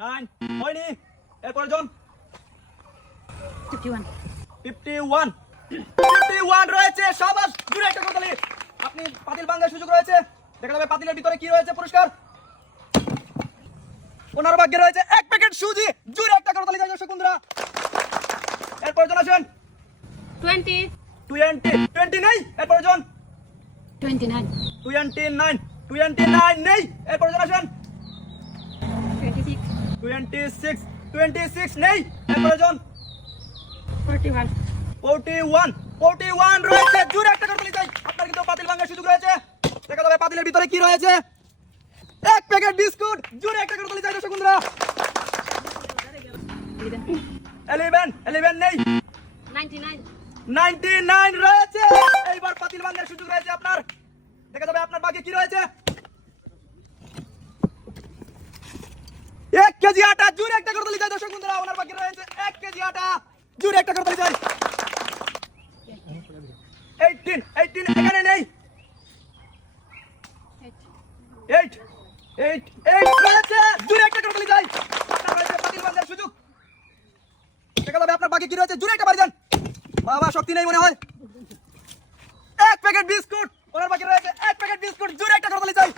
9 হয়নি। এরপর জন 51 51 রয়েছে। শাবাশ, জোরে একটা করতালি। আপনি পাতিল ভাঙার সুযোগ রয়েছে। দেখা যাবে পাতিলের ভিতরে কি রয়েছে পুরস্কার। ওনার ভাগ্যে রয়েছে এক প্যাকেট সুজি। জোরে একটা করতালি চাই দর্শক বন্ধুরা। এরপর জন আসেন 20 নেই। এরপর জন 29 29 নেই। এরপর জন আসেন 26 26 নেই। এরপর জন 41 41 রয়েছে। জোরে একটা করতালি চাই। আপনার কিন্তু পাতিল ভাঙার সুযোগ রয়েছে। দেখা যাবে পাতিলের ভিতরে কি রয়েছে। এক প্যাকেট বিস্কুট। জোরে একটা করতালি চাই দর্শক বন্ধুরা। 11 নেই। 99 রয়েছে। এইবার পাতিল ভাঙার সুযোগ রয়েছে আপনার। দেখা যাবে আপনার ভাগ্যে কি রয়েছে। 1 কেজি আটা। জোরে একটা করতালি চাই দর্শক বন্ধুরা। ওনার ভাগ্যে রয়েছে 1 কেজি আটা। জোরে একটা করতালি চাই। 18 এখানে নেই। 8 রয়েছে। জোরে একটা করতালি চাই। আপনার রয়েছে পাতিল ভাঙার সুযোগ। দেখা যাবে আপনার ভাগ্যে কি রয়েছে। জোরে একটা বাড়ি যান। বাবা শক্তি নেই মনে হয়। এক প্যাকেট বিস্কুট। ওনার ভাগ্যে রয়েছে এক প্যাকেট বিস্কুট। জোরে একটা করতালি চাই।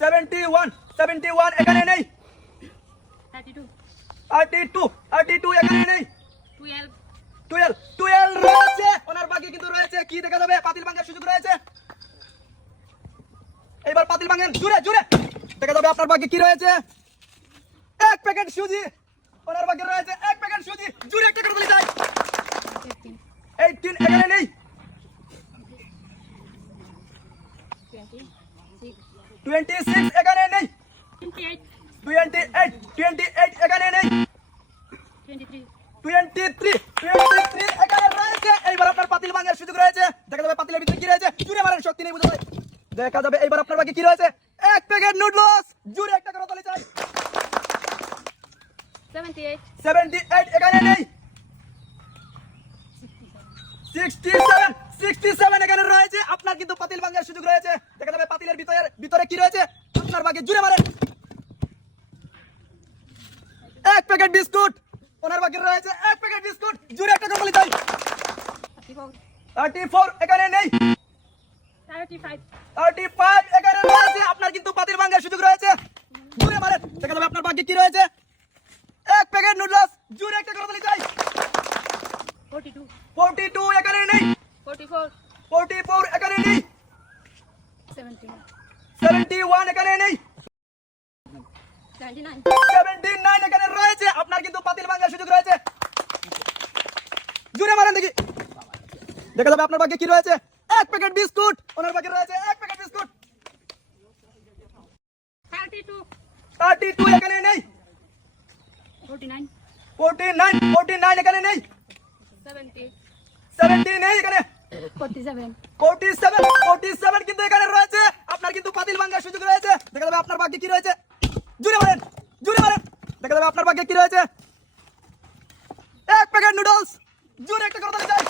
71 এখানে নেই। 32 এখানে নেই। 12 রয়েছে। ওনার ভাগ্যে কিন্তু রয়েছে কি দেখা যাবে পাতিল ভাঙার সুযোগ রয়েছে। এবার পাতিল ভাঙেন জোরে। দেখা যাবে আপনার ভাগ্যে কি রয়েছে। এক প্যাকেট সুজি। ওনার ভাগ্যে রয়েছে এক প্যাকেট সুজি। জোরে একটা করতালি চাই। 18 এখানে নেই। 26 এখানে নেই। 28 এখানে নেই। 23 এখানে রয়েছে। এইবার আপনার পাতিল ভাঙার সুযোগ রয়েছে। দেখা যাবে পাতিলের ভিতরে কি রয়েছে। জোরে মারেন, শক্তি নেই বুঝতে। দেখা যাবে এইবার আপনার ভাগ্যে কি রয়েছে। এক প্যাকেট নুডলস। জোরে একটা করতালি চাই। 78 এখানে নেই। 67 এখানে রয়েছে। আপনার কিন্তু পাতিল ভাঙার সুযোগ রয়েছে। দেখা যাবে পাতিলের ভিতরে কি রয়েছে। আপনার ভাগ্যে জোরে মারেন। এক প্যাকেট বিস্কুট। ওনার ভাগ্যে রয়েছে এক প্যাকেট বিস্কুট। জোরে একটা করতালি চাই। 34 এখানে নেই। 35 এখানে রয়েছে। আপনার কিন্তু পাতিল ভাঙার সুযোগ রয়েছে। জোরে মারেন। দেখা যাবে আপনার ভাগ্যে কি রয়েছে। এক প্যাকেট নুডলস। জোরে একটা করতালি চাই। 42 এখানে নেই। 44 এখানে নেই। 71 এখানে নেই। 79 এখানে রয়েছে। আপনার কিন্তু পাতিল ভাঙার সুযোগ রয়েছে। জোরে মারেন দেখি। দেখা যাবে আপনার ভাগ্যে কি রয়েছে। এক প্যাকেট বিস্কুট। ওনার ভাগ্যে রয়েছে এক প্যাকেট বিস্কুট। 32 এখানে নেই। 49 এখানে নেই। 70 নেই এখানে। 47 কিন্তু এখানে রয়েছে। আপনার কিন্তু পাতিল ভাঙার সুযোগ রয়েছে। দেখা যাবে আপনার ভাগ্যে কি রয়েছে। জোরে মারেন। দেখা যাবে আপনার ভাগ্যে কি রয়েছে। এক প্যাকেট নুডলস। জোরে একটা করতালি চাই।